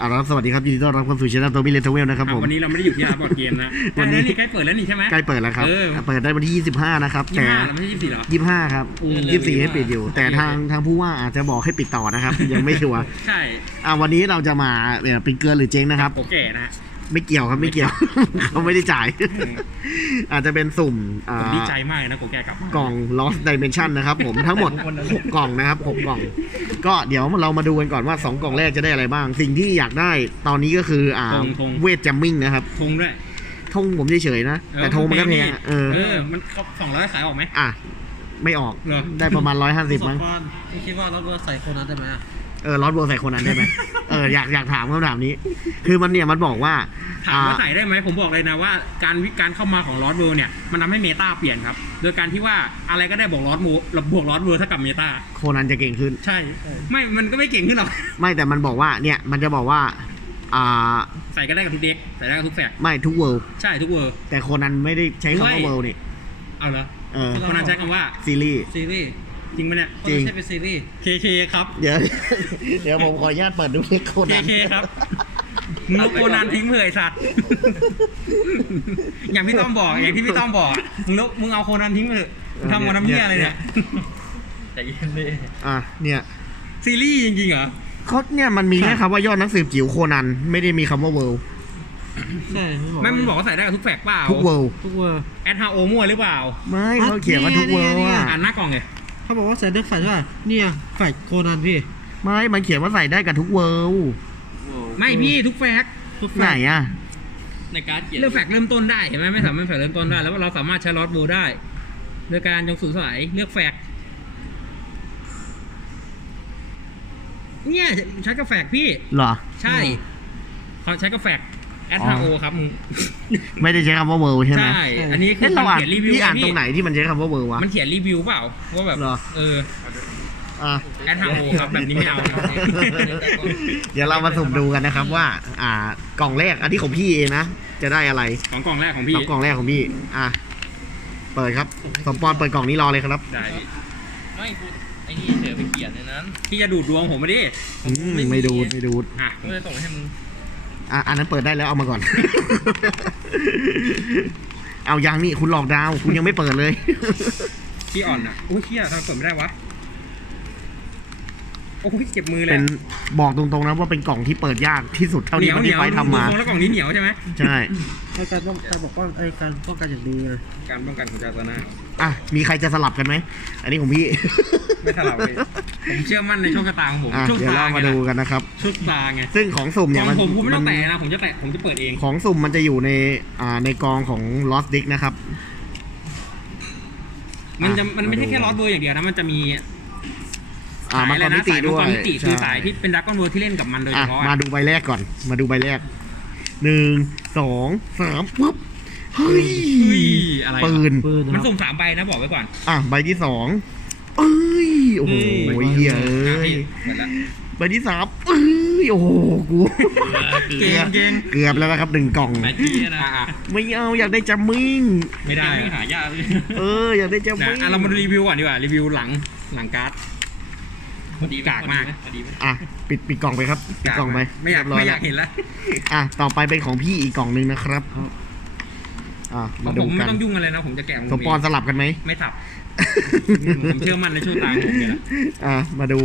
อ่าแล้วสวัสดีครับยินดีต้อนรับเข้าสู่ช่องตัวมิเลทเวลนะครับอะผมวันนี้เราไม่ได้อยู่ที่อาร์บอร์ดเกมนะวันนี้ใกล้แล้วใกล้เปิดแล้วนี่ใช่ไหมใกล้เปิดแล้วครับเออเปิดได้วันที่ 25 นะครับยี่แต่ห้าเราไม่ใช่ยี่สิบสี่หรอ25 ครับอืม24 ให้ปิดอยู่ แต่ทางทางผู้ว่าอาจจะบอกให้ปิดต่อนะครับ ยังไม่ชัวร์ใช่อ่าวันนี้เราจะมาเนี่ยเป็นเกลือหรือเจ๊งนะครับโอเคนะ ไม่เกี่ยวครับไม่เกี่ยว เขาไม่ได้จ่าย อาจจะเป็นสุ่มอ่าผมดีใจมากเลยนะโกแกกลับมากล่อง Lost Dimension นะครับผมทั้งหมด 6 กล่องนะครับ 6 กล่อง ก็เดี๋ยวเรามาดูกันก่อนว่า 2 กล่องแรกจะได้อะไรบ้าง สิ่งที่อยากได้ตอนนี้ก็คืออ่าเวทจัมมิ่งนะครับธงด้วยธงผมเฉยๆนะ แต่ธงมันก็แพงอะเออ เออมันเขาสองร้อยขายออกไหม อะ ไม่ออกเหรอ ได้ประมาณ 150 มั้งสองพันพี่คิดว่าเราจะใส่คนนั้นได้ไหมอะ เออลอสโบใส่คนนั้นได้ไหมเอออยากอยากถามคำถามนี้ คือมันเนี่ยมันบอกว่าถามว่าใส่ได้ไหมผมบอกเลยนะว่าการวิการเข้ามาของลอสเวิร์เนี่ยมันทำให้เมตาเปลี่ยนครับ โดยการที่ว่าอะไรก็ได้บอกลอสโมบวกลอสเวิร์เท่ากับเมตาโคนันจะเก่งขึ้น ใช่ ไม่มันก็ไม่เก่งขึ้นหรอกไม่แต่มันบอกว่าเนี่ยมันจะบอกว่าอ่าใส่ก็ได้กับทุกเด็กใส่ได้กับทุกแฟกไม่ทุกเวิลด์ใช่ทุกเวิร์แต่โคนันไม่ได้ใช้คำว่าไม่เวิลด์นี่เอาละเออคนนั้นใช้คำว่าซีรีส์ซีรีส์ จริงไหมเนี่ยเขาจริง ไม่ใช่เป็นซีรีส์เคเคครับ เดี๋ยว เดี๋ยวผมขออนุญาตเปิดดูเลขโคเคนันเคครับ มึงเอาโคนันทิ้งเผยสัตว์ อย่างพี่ต้อมบอก อย่างที่พี่ต้อมบอกอะมึงลบมึงเอาโคนันทิ้งไปเถอะมึงทำมาทำเหี้ยอะไรเนี่ยแต่เย็นเลยอะเนี่ยซีรีส์จริงๆเหรอ เขาเนี่ยมันมีแค่คำว่ายอดนักสืบจิ๋วโคนัน ไม่ได้มีคำว่าเวิลด์ใช่ไม่มึงบอกว่าใส่ได้กับทุกแฟกเปล่าทุกเวิลด์ทุกเวอร์ แอดฮาโอมั่วหรือเปล่า ไม่เขาเขียนว่าทุกเวิลด์เนี่ยอะ อ่านหน้ากล่องเลย เขาบอกว่าใส่ได้ฝ่ายใช่ป่ะเนี่ยฝ่ายโคนันพี่ไม่ มันเขียนว่าใส่ได้กับทุกเวิลด์ไม่พี่ทุกแฟกทุกไหนฝ่ายอะ ในการเขียนเลือกแฟกเริ่มต้นได้เห็นไหมไม่สามารถแฟกเริ่มต้นได้ แล้วเราสามารถใช้ลอสโบได้โดยการยกสูงสลายเลือกแฟกเนี่ยใช้กับแฟกพี่ เหรอ ใช่เขาใช้กับแฟก แอดฮาโอครับมึง ไม่ได้ใช้คำว่าเวิลด์ใช่ไหมใช่ อันนี้คืเอ๊ะอเรามันอ่านเขียนรีวิวที่อ่านพี่ตรงไหนที่มันใช้คำว่าเวิลด์วะ มันเขียนรีวิวเปล่าว่าแบบเหรอ เอออะแอดฮาโอครับแบบนี้ไม่เอาเดี๋ยวเรามาสุ่มดูกันนะครับว่า อ่ากล่องแรกอันที่ของพี่เองนะจะได้อะไรของกล่องแรกของพี่สองกล่องแรกของพี่ อะเปิดครับสมปอนเปิดกล่องนี้รอเลยครับได้พี่ไม่กูไอ้นี่เฉยไปเขียนในนั้นพี่จะดูดดวงผมมาดิอืมไม่ดูดไม่ดูดอะกูจะส่งให้มึง อะอันนั้นเปิดได้แล้วเอามาก่อน เอายางนี่คุณหลอกดาว คุณยังไม่เปิดเลยพี่อ่อนอะ อุ้ยเฮียทำเปิดไม่ได้วะ โอ้ยเจ็บมือเลยเป็นอะบอกตรงๆนะว่าเป็นกล่องที่เปิดยากที่สุดเท่าเหนีที่ยวมันเหนีที่ยวไฟทำมาดูทรงแล้วกล่องนี้เหนียวใช่ไหมใช่ในการป้องการปกป้องไอ้การป้องกันอย่างดีเลยการป้องกันของจาซาน่าอะมีใครจะสลับกันไหมอันนี้ของพี่ไม่สลับเลยผมเชื่อมั่นในโชคชะตาของผมอะโชคเดี๋ยวชะตาเราไงมาดูกันนะครับโชคชะตาไงซึ่งของสุ่มเนี่ยขมัองนผมกูไม่ต้องมันแตะนะผมจะแตะผมจะเปิดเองของสุ่มมันจะอยู่ในอ่าในกองของ Lost Dick นะครับมันจะอะมันไม่ใช่มาดูแค่ลอสเบอร์อย่างเดียวนะมันจะมี อ่ามังกรมิติด้วยสายมังกรมิติคือใช่ สายที่เป็นดักกอนเวอร์ที่เล่นกับมันโดยเฉอะพาะมาอะดูใบแรกก่อน มาดูใบแรกหนึ่งสองสามปุ๊บเฮ้ยเฮ้ยอะไรวะปืนปืนนะมันครับสุ่มสามใบนะบอกไว้ก่อนอะใบที่สองเอ้ยโอ้โหเฮ้ยเหี้ยเอ้อะยพี่เปิดแล้วใบที่สามเอ้ยโอ้โหกูเก่งเก่งเกือบแล้วนะครับหนึ่งกล่องแมจี้นะอะอะไม่เอาอยากได้จัมมิ่งไม่ได้ยังอะหายากเลยเอออยากได้จัมนะมิ่งอะเรามาดูรีวิวก่อนดีกว่ารีวิวหลังหลังการ์ด พอดีไหกากมากพอดีไหมอะปิดปิดกล่องไปครับปิดกล่องไปไม่อยากเรีบร้ไม่อยาแล้กวเห็นแล้วอะต่อไปเป็นของพี่อีกกล่องหนึงนะครับอะขอมางผดูมกัไม่นต้องยุ่งอะไรนะผมจะแกะของสผมมปอนเองสลับกันไหมไม่สับผมเชื่อมั่นในโชคตาของผมอยู่แล้วอะมาดู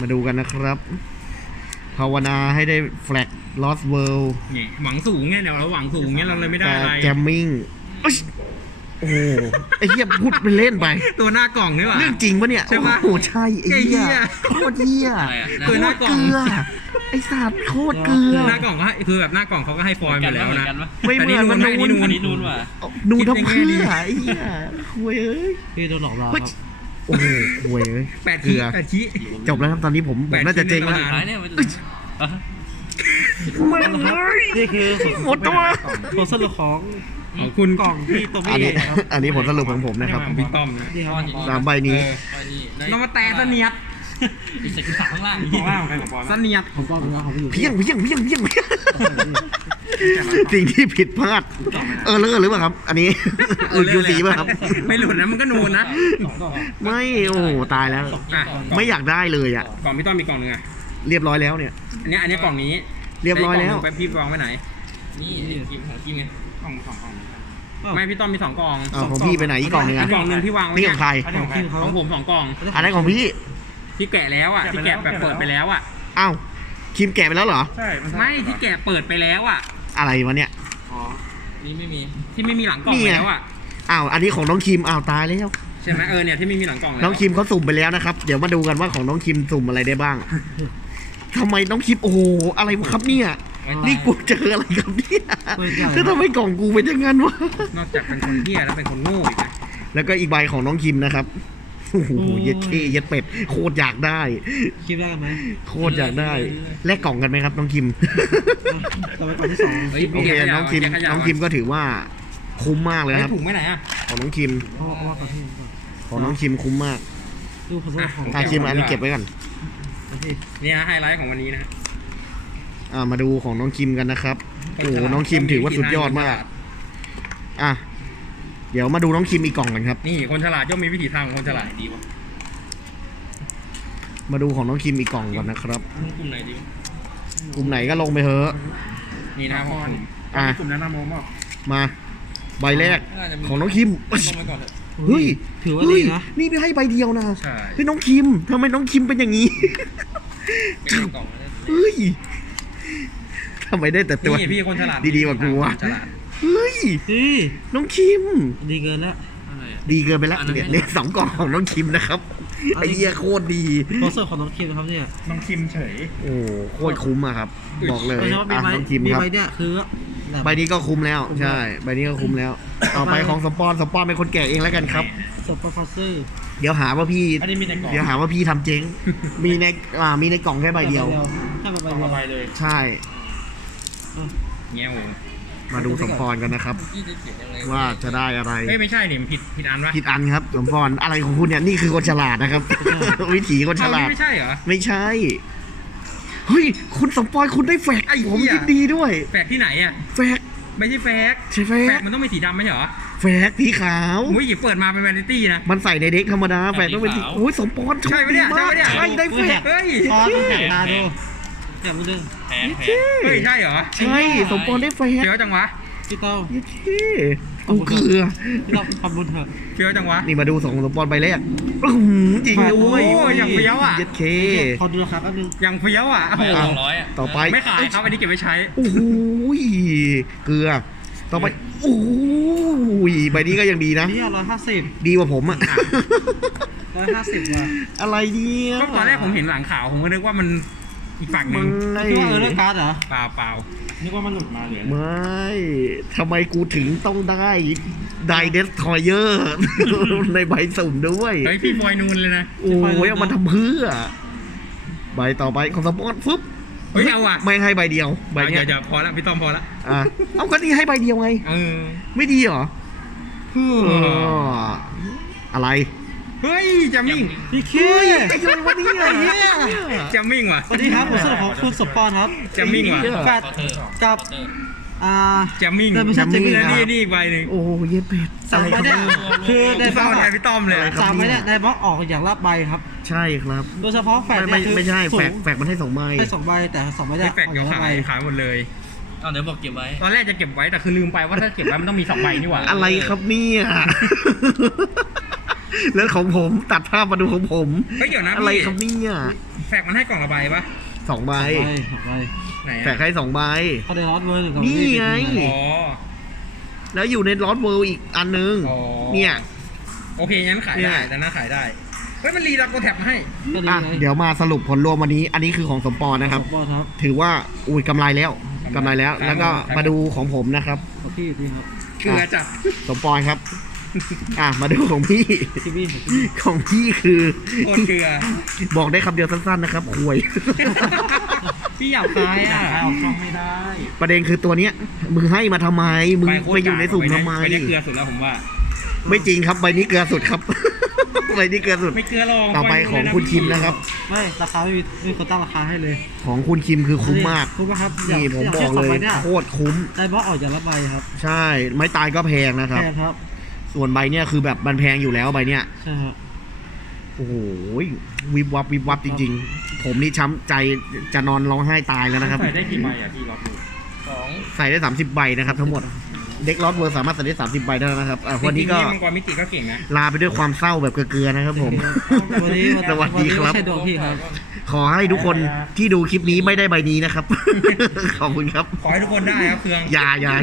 มาดูกันนะครับภาวนาให้ได้แฟลก Lost World นี่หวังสูงไงเดี๋ยวเราหวังสูงเงี้ยเราเลยไม่ได้แต่อะไรแจมมิ่งโอ้โหไอ้เหี้ยพูดไปเล่นไป ตัวหน้ากล่องนี่หว่า เรื่องจริงปะเนี่ย ใช่ปะโอ้โหใช่ไอ้เหี้ยไอ้เหี้ยโคตรเหี้ยอะไรอะเปิดหน้าโคกตล่รองเกลือไอ้สัตว์โคตรเกลือ หน้ากล่องก็ให้คือแบบหน้ากล่องเขาก็ให้ฟอยล์กัมานแล้แล้ววเหมือนะนกันปะไม่เหมือนมันอันนี้นูนูนนอันนี้นู่นว่ะนูนทับคิดเพื่ในแง่ดีอไอ้เหี้ยคุยเอ้ยพี่โดนหลอกเราเฮ้ยครับโอ้โหคุยเอ้ยแปดเกลืขีอแปดขีจบแล้วครับตอนนี้ผมผมน่าจะเจ๊งแล้วแปดชิ้นในตำนานท้ายเนี่ยมันจะอะไม่เฮ้ยนี่คือหมดตัวผลสรุปของ ของคุณกล่องที่ตัวอันไม่นี้เครับ อันนี้ผลสรุปของผมนะครับ ของพี่ต้อมนะนี่ครับสามใบนี้อันนี้ในเรามาแตะเสนียดอีกสักสามข้างล่างของล่างของปอนเสนียดผมกล้องแล้วของพี่อยู่เพียงเพียงเพียงเพียงเพียงสิ่งที่ผิดพลาด เออเลอะหรือเปล่าครับ อันนี้หลุดยูสีป่ะครับ ไม่หลุดนะมันก็นูนนะสองกล่องไม่โอ้โหตายแล้ว อะไม่อยากได้เลยอะ กล่องพี่ต้อมมีกล่องหนึ่งอะเรียบร้อยแล้วเนี่ย อันเนี้ยอันเนี้ยกล่องนี้เรียบร้อยแล้ว ไปพี่วางไว้ไหนนี่กิมของกิมไง กล่องสองกล่องอ้าวไม่พี่ต้อมมีสองกล่องอ้าวของพี่ไปไหนอีกกล่องหนึงอีอะกกล่องหนึ่งที่วางไว้นี่เนี่ขยองใครของทีมเขาของผมสองกล่องอันนั้นของพี่ที่แกะแล้วอะที่แกะแบบเปิดไปแล้วอะอ้าวคิมแกะไปแล้วเหรอใช่ไม่ที่แกะเปิดไปแล้วอะอะไรวะเนี่ย อ๋อนี่ไม่มีที่ไม่มีหลังกล่องนี่ไง แล้วอะอ้าวอันนี้ของน้องคิมอ้าวตายแล้ว ใช่ไหมเออเนี่ยที่ไม่มีหลังกล่องแล้วน้องคิมเขาสุ่มไปแล้วนะครับ เดี๋ยวมาดูกันว่าของน้องคิมสุ่มอะไรได้บ้างทำไมน้องคิมโอ้โหอะไรวะครับเนี่ยไว้ตาย นี่กูเจออะไรครับเนี่ยเปิดใหญ่แล้วทำไมกล่องกูเป็นอย่างนั้นวะ นอกจากเป็นคนเหี้ยแล้วเป็นคนโง่อีกนะแล้วก็อีกใบของน้องคิมนะครับ โอ้โห เย็ดเคเย็ดเป็ด โคตรอยากได้ คิดได้กันไหมโคตรอยากได้ แลกกล่องกันไหมครับ น้องคิม ต่อไปก่อนที่สองเฮ้ยโอเคแกะขยะน้องคิมแกะขยะน้องคิมก็ถือว่าคุ้มมากเลยไอ้ครับถุงไว้ไหนอะ ของน้องคิมเพราะว่าเพราะว่าก่อนที่ก่อนของน้องคิมคุ้มมากดูผลของตาคิมอันนี้เก็บไว้ก่อนที่เนี่ยไฮไลท์ของวันนี้นะฮะ อ่ามาดูของน้องคิมกันนะครับโอ้โหน้องคิมถือว่าสุดยอดมาก อะเดี๋ยวมาดูน้องคิมอีกกล่องกันครับ นี่คนฉลาดย่อมมีวิธีทางของคนฉลาดดีวะมาดูของน้องคิมอีกกล่องก่อนนะครับ กลุ่มไหนดีวะกลุ่มไหนก็ลงไปเถอะนี่นะครับผมอะกลุ่มแนะนำโมมากมา ใบแรกน่าจะมีของน้องคิมลงไปก่อนเถอะเฮ้ยถือว่าเฮ้ดียนะนี่ไม่ให้ใบเดียวนะใช่เฮ้ยน้องคิมทำไมน้องคิมเป็นอย่างนี้ไม่ได้กล่องนะเฮ้ย ทำไมได้แต่ตัวนี่พี่คนฉลาดดีๆกว่ากูวะฉลาดเฮ้ยนี่น้องคิม ดีเกินแล้ว อะไรอะ ดีเกินไปแล้วอันนั้นเนี่ยให้เลขสองกล่องของน้องคิมนะครับอันไอ้นี้ เหี้ยโคตรดี โปสเตอร์ของน้องคิมนะครับเนี่ยน้องคิมเฉย โอ้โคตรคุ้มอะครับ บอกเลยโดยเฉพาะมีอะใบน้องคิมมีครับ ใบเนี่ยคือแบบ ใบนี้ก็คุ้มแล้ว คุ้มแล้วใช่ ใบนี้ก็คุ้มแล้ว ต่อไปของสปอนสปอนเป็นคนแกะเองแล้วกันครับ สปอร์ฟอสเซอร์เดี๋ยวหาว่าพี่ อันนี้มีในกล่องเดี๋ยวหาว่าพี่ทำเจ๊ง มีในอ่ามีในกล่องแค่ใบเดียว ถ้ามาใบกล่องเดียวละใบเลย ใช่ เงี้ยวมาดูสมพรกันนะครับพี่จะเขียนยังไงว่าจะได้อะไรเฮ้ยไม่ใช่เนี่ยผิดผิดอันวะผิดอันครับสมพรอะไรของคุณเนี่ยนี่คือคนฉลาดนะครับ วิถีคนฉเอาลานี่ดไม่ใช่เหรอไม่ใช่เฮ้ยคุณสมปอยคุณได้แฟกไอ้เหี้ยผมยินดีด้วย แฟกที่ไหนอะแฟกไม่ใช่แฟกใช่แฟแฟกกมันต้องเป็นสีดำไม่ใช่เหรอแฟกสีขาวมุ้ยหยิบเปิดมาเป็นแวนิตี้นะ มันใส่ในเด็กธรรมดาแฟกต้องเป็นสีโอ้ยสมปอนโชคใช่ปะดีเนี่ยมากใช่ใช่ปะเนี่ยได้แฟกเฮ้ยพอต้องแหกตาดู แหกมือดึงแพ้แพ้เย้เฮ้ยใช่เหรอใช่สมปอนได้แฟกเฟี้ยวจังวะพี่เต้าเย้กูเกลือพี่เต้าขอบคุณเถอะเฟี้ยวจังวะนี่มาดูสองสมปอนใบแรกอื้อหือจริงด้วยโอ้ยอย่างเฟี้ยวอะเย็ดเคขอดูราคาแป๊บนึงยังเฟี้ยวอะโอ้ไปโหสองร้อยอะต่อไปไม่ขายครับอันนี้เก็บไว้ใช้โอ้โหเกลือต่อไปโอ้โหใบนี้ก็ยังดีนะนี่ร้อยห้าสิบดีกว่าผมอะร้อยห้าสิบว่ะอะไรเนี่ยก็ตอนแรกผมเห็นหลังข่าวผมก็นึกว่ามัน อีกฝั่งหนึ่งไม่ คิดว่าเออเลือกการ์ดเหรอเปล่าเปล่านึกว่ามันหลุดมาเลยไม่ทำไมกูถึงต้องได้ไดเดสทอยเยอร์ ในใบสุ่มด้วย เฮ้ยพี่บอยนูนเลยนะโอ้ยเอามาทำเพื่อ ใบต่อไปของสปอร์ตฟึบเฮ้ยเอาว่ะไม่ให้ใบเดียว ใบเนี้ยเดี๋ยวๆพอละพี่ต้อมพอละอะเอาก็นี่ให้ใบเดียวไง เออไม่ดีเหรอเอออะไร เฮ้ยจะมิ่งพี่เคเฮ้ยไอ้ยังวะเนี่ยจะมิ่งว่ะ สวัสดีครับผมสวัสดีของคุณสปอนครับจะมิ่งว่ะแฟดคอเตอร์กับคอเตอร์อ่าจะมิ่งแต่ไม่ใช่จะมิ่งแล้วนะนี่นี่อีกใบหนึ่งโอ้เย็ดเป็ดสามใบเนี่ยคือในพี่บต้ล็ออมกแทนพี่ต้อมเลยอะไรสามใบเนี่ยในบล็อกออกอย่างละใบครับ ใช่ครับ โดยเฉพาะแฟดไม่เนี่ยไม่คือไม่ใช่สูแฟงกแฟกมันให้สองใบให้สองใบแต่สองใบเนี่ยไอ้แฟกออกเดี๋อยวย่างละขาใบยขายหมดเลยเอาเดี๋ยวบอกเก็บไว้ ตอนแรกจะเก็บไว้แต่คือลืมไปว่าถ้าเก็บไว้มันต้องมีสองใบนี่หว่า อะไรครับเนี่ย แล้วของผมตัดภาพมาดูของผม เฮ้ยเดี๋ยวนะอะไรพี่ครับเนี่ยแฟกมันให้กล่องละใบปะสองใบใบสองใบไหนแฟกอะให้สองใบ เขาได้รอดเวอร์หรือเขานี่ไง อ๋อ แล้วอยู่ในลอตเวิลด์อีกอันนึง อ๋อ เนี่ย โอเคงั้นขายเนี่ได้ย แต่น่าขายได้เฮ้ยมันรีดักโกแท็บมาให้ ก็ดีอะไงเดี๋ยวมาสรุปผลรวมวันนี้ อันนี้คือของสมปอนนะครับสปอนครับถือว่าอุ้ยกำไรแล้วกำไรแล้ว แล้วก็มาดูของผมนะครับกับพี่นี่ครับ เกลือจัด สมปอนครับ อะมาดูของพี่ที่พี่ของพี่ของพี่คือ โคตรเกลือ บอกได้คำเดียวสั้นๆนะครับควย พี่อยากขายอะขายออกช่องไม่ได้ประเด็นคือตัวเนี้ยมึงให้มาทำไม มึงใบโคตรไปอยู่ในสุ่มทำไมใบนี้เกลือสุดแล้วผมว่า ไม่จริงครับใบนี้เกลือสุดครับ ใบนี้เกลือสุด ไม่เกลือหรอกต่อไปของคุณคิมนะครับ ไม่ราคาไม่มีไม่มีคนตั้งราคาให้เลยของคุณคิมคือคุ้มมากคุ้มไหมครับนี่ผมบอกสเลงใบยเนี่ยโคตรคุ้ม ได้บล็อกออกอย่างละใบครับใช่ ไม่ตายก็แพงนะครับ แพงครับ ส่วนใบเนี้ยคือแบบมันแพงอยู่แล้วใบเนี้ยใช่ครับโอ้โหวิบวับวิบวับจริงๆโคผมนี่ช้ำใจจะนอนร้องไห้ตายแล้วนะครับ ใส่ได้กี่ใบอะพี่ล็อตเวอร์สองใส่ได้ 30 ใบนะครับทั้งหมดเด็กลอตเวอร์สามารถใส่ได้30 ใบได้แล้วนะครับอะวันนี้ก็จริงๆมังกรมิติก็เก่งนะลาไปด้วยความเศร้าแบบเกลือๆนะครับผม วันนี้สวัสดีครับ ไม่ใช่ดวงพี่ครับ ขอให้ทุกคนที่ดูคลิปนี้ไม่ได้ใบนี้นะครับ ขอบคุณครับ ขอให้ทุกคนได้ครับเครื่อง อยาอยา